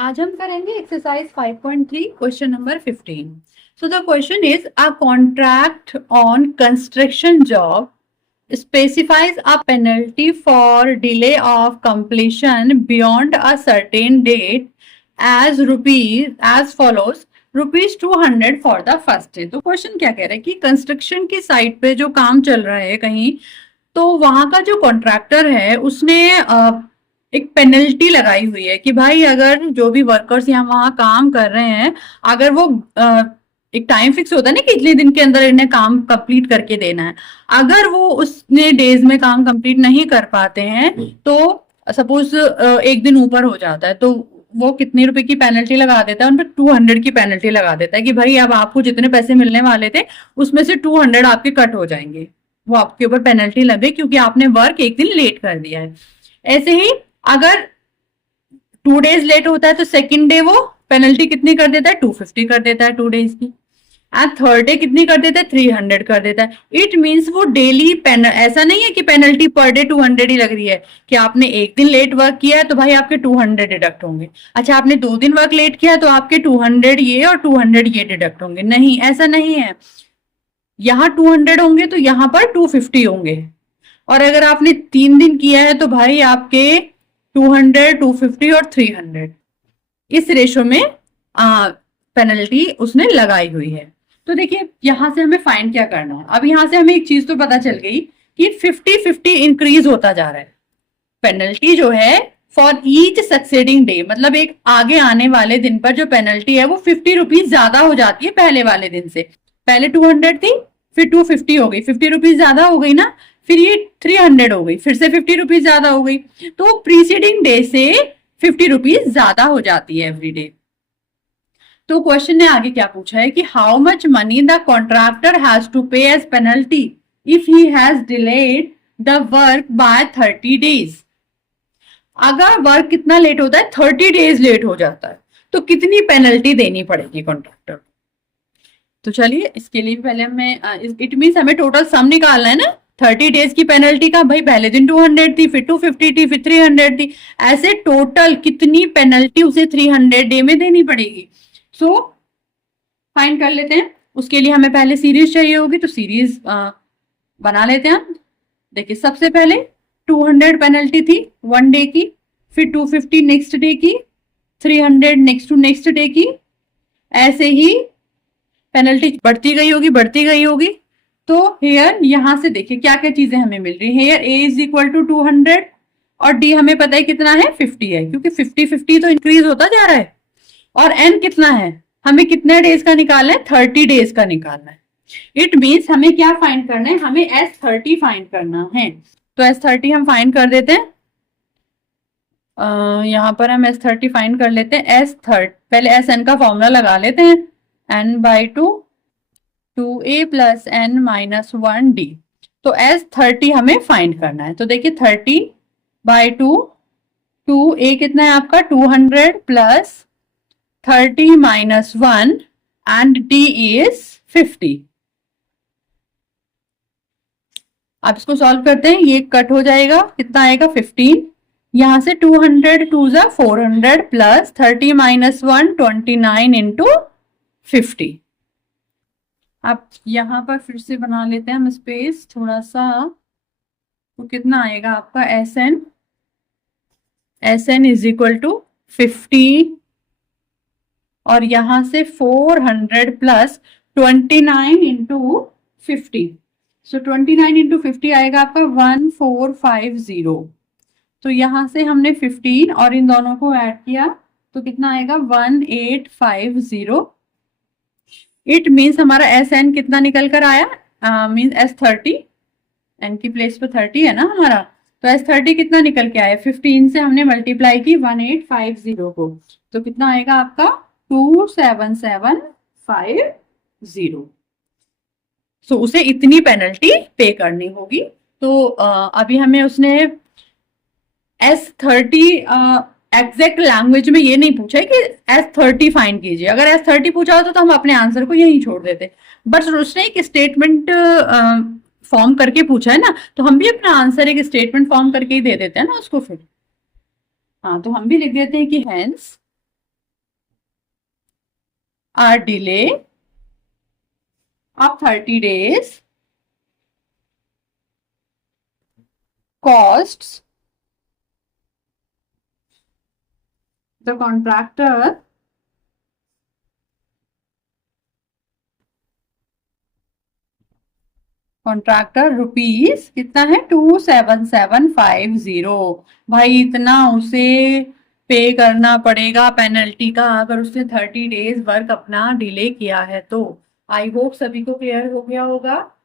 आज हम करेंगे exercise 5.3 question number 15। So the question is a contract on construction job specifies a penalty for delay of completion beyond a certain date as rupees as follows rupees 200 for the first day। तो question क्या कह रहा है कि construction की site पे जो काम चल रहा है कहीं, तो वहां का जो कॉन्ट्रैक्टर है उसने एक पेनल्टी लगाई हुई है कि भाई अगर जो भी वर्कर्स यहाँ वहां काम कर रहे हैं, अगर वो एक टाइम फिक्स होता है ना कि इतने दिन के अंदर इन्हें काम कंप्लीट करके देना है, अगर वो उसने डेज में काम कंप्लीट नहीं कर पाते हैं तो सपोज एक दिन ऊपर हो जाता है तो वो कितने रुपए की पेनल्टी लगा देता है, उन पर 200 की पेनल्टी लगा देता है कि भाई अब आपको जितने पैसे मिलने वाले थे उसमें से 200 आपके कट हो जाएंगे। वो आपके ऊपर पेनल्टी लगे क्योंकि आपने वर्क एक दिन लेट कर दिया है। ऐसे ही अगर 2 डेज लेट होता है तो सेकेंड डे वो पेनल्टी कितनी कर देता है, 250 कर देता है 2 डेज की। एंड थर्ड डे कितनी कर देता है, 300 कर देता है। इट मीन्स वो डेली ऐसा नहीं है कि पेनल्टी पर डे 200 ही लग रही है कि आपने एक दिन लेट वर्क किया है तो भाई आपके 200 डिडक्ट होंगे। अच्छा आपने 2 दिन वर्क लेट किया तो आपके 200 ये और 200 ये डिडक्ट होंगे। नहीं, ऐसा नहीं है। यहाँ 200 होंगे तो यहाँ पर 250 होंगे। और अगर आपने 3 दिन किया है तो भाई आपके 200, 250 और 300 इस रेशो में पेनल्टी उसने लगाई हुई है। तो देखिए यहां से हमें फाइंड क्या करना है। अब यहां से हमें एक चीज तो पता चल गई कि 50-50 इंक्रीज होता जा रहा है। पेनल्टी जो है फॉर ईच सक्सेडिंग डे, मतलब एक आगे आने वाले दिन पर जो पेनल्टी है वो 50 रुपीज ज्यादा हो जाती है पहले वाले दिन से। पहले 200 थी, फिर 250 हो गई, 50 रुपीज ज्यादा हो गई ना, फिर ये 300 हो गई, फिर से 50 रुपीज ज्यादा हो गई। तो प्रीसीडिंग डे से 50 रुपीज ज्यादा हो जाती है एवरी डे। तो क्वेश्चन ने आगे क्या पूछा है कि how much money the contractor has to pay as penalty if he has delayed the work by 30 days. अगर वर्क कितना लेट होता है, 30 डेज लेट हो जाता है, तो कितनी पेनल्टी देनी पड़ेगी कॉन्ट्रैक्टर। तो चलिए इसके लिए पहले हमें इट मीन्स हमें टोटल सम निकालना है ना। 30 डेज की पेनल्टी का भाई पहले दिन 200 थी, फिर 250 थी, फिर 300 थी, ऐसे टोटल कितनी पेनल्टी उसे 300 डे में देनी पड़ेगी। सो फाइंड कर लेते हैं। उसके लिए हमें पहले सीरीज चाहिए होगी, तो सीरीज बना लेते हैं हम। देखिए सबसे पहले 200 पेनल्टी थी 1 डे की, फिर 250 नेक्स्ट डे की, 300 नेक्स्ट टू नेक्स्ट डे की, ऐसे ही पेनल्टी बढ़ती गई होगी बढ़ती गई होगी। तो हेयर यहां से देखिए क्या क्या चीजें हमें मिल रही है। Here A is equal to 200 और डी हमें पता है कितना है, 50 है, क्योंकि 50-50 तो इंक्रीज होता जा रहा है। और एन कितना है, हमें कितने डेज का निकालना है, 30 डेज का निकालना है। इट मीन्स हमें क्या फाइंड करना है, हमें S30 फाइंड करना है। तो S30 हम फाइंड कर देते हैं। यहां पर हम S30 फाइंड कर लेते हैं। S30 पहले SN का फॉर्मूला लगा लेते हैं, n/2 2a plus n minus 1d। तो S30 हमें फाइंड करना है। तो देखिए 30/2, 2a कितना है आपका 200 plus 30 minus 1 and d is 50। आप इसको सॉल्व करते हैं, ये कट हो जाएगा, कितना आएगा 15। यहां से 200 2 जा 400 प्लस 30 माइनस 1 29 इंटू 50। अब यहां पर फिर से बना लेते हैं हम स्पेस थोड़ा सा। तो कितना आएगा आपका SN इज इक्वल टू 50 और यहां से 400 प्लस 29 इंटू 50। सो 29 इंटू 50 आएगा आपका 1450। तो यहां से हमने 15 और इन दोनों को ऐड किया तो कितना आएगा 1850। इट मीन्स हमारा SN कितना निकल कर आया, मीन्स S30, N की प्लेस पे 30 है ना हमारा, तो S30 कितना निकल के आया, 15 से हमने मल्टीप्लाई की 1850 को, तो कितना आएगा आपका 27750। सो उसे इतनी पेनल्टी पे करनी होगी। तो अभी हमें उसने S30 एग्जैक्ट लैंग्वेज में ये नहीं पूछा है कि S30 फाइंड कीजिए। अगर S30 पूछा होता तो हम अपने आंसर को यहीं छोड़ देते, बट उसने एक स्टेटमेंट फॉर्म करके पूछा है ना, तो हम भी अपना आंसर एक स्टेटमेंट फॉर्म करके ही दे देते हैं ना उसको। फिर हाँ, तो हम भी लिख देते हैं कि hence are delay of 30 days costs the contractor rupees कितना है 27750। भाई इतना उसे पे करना पड़ेगा पेनल्टी का अगर उसने 30 डेज वर्क अपना डिले किया है तो। आई होप सभी को क्लियर हो गया होगा।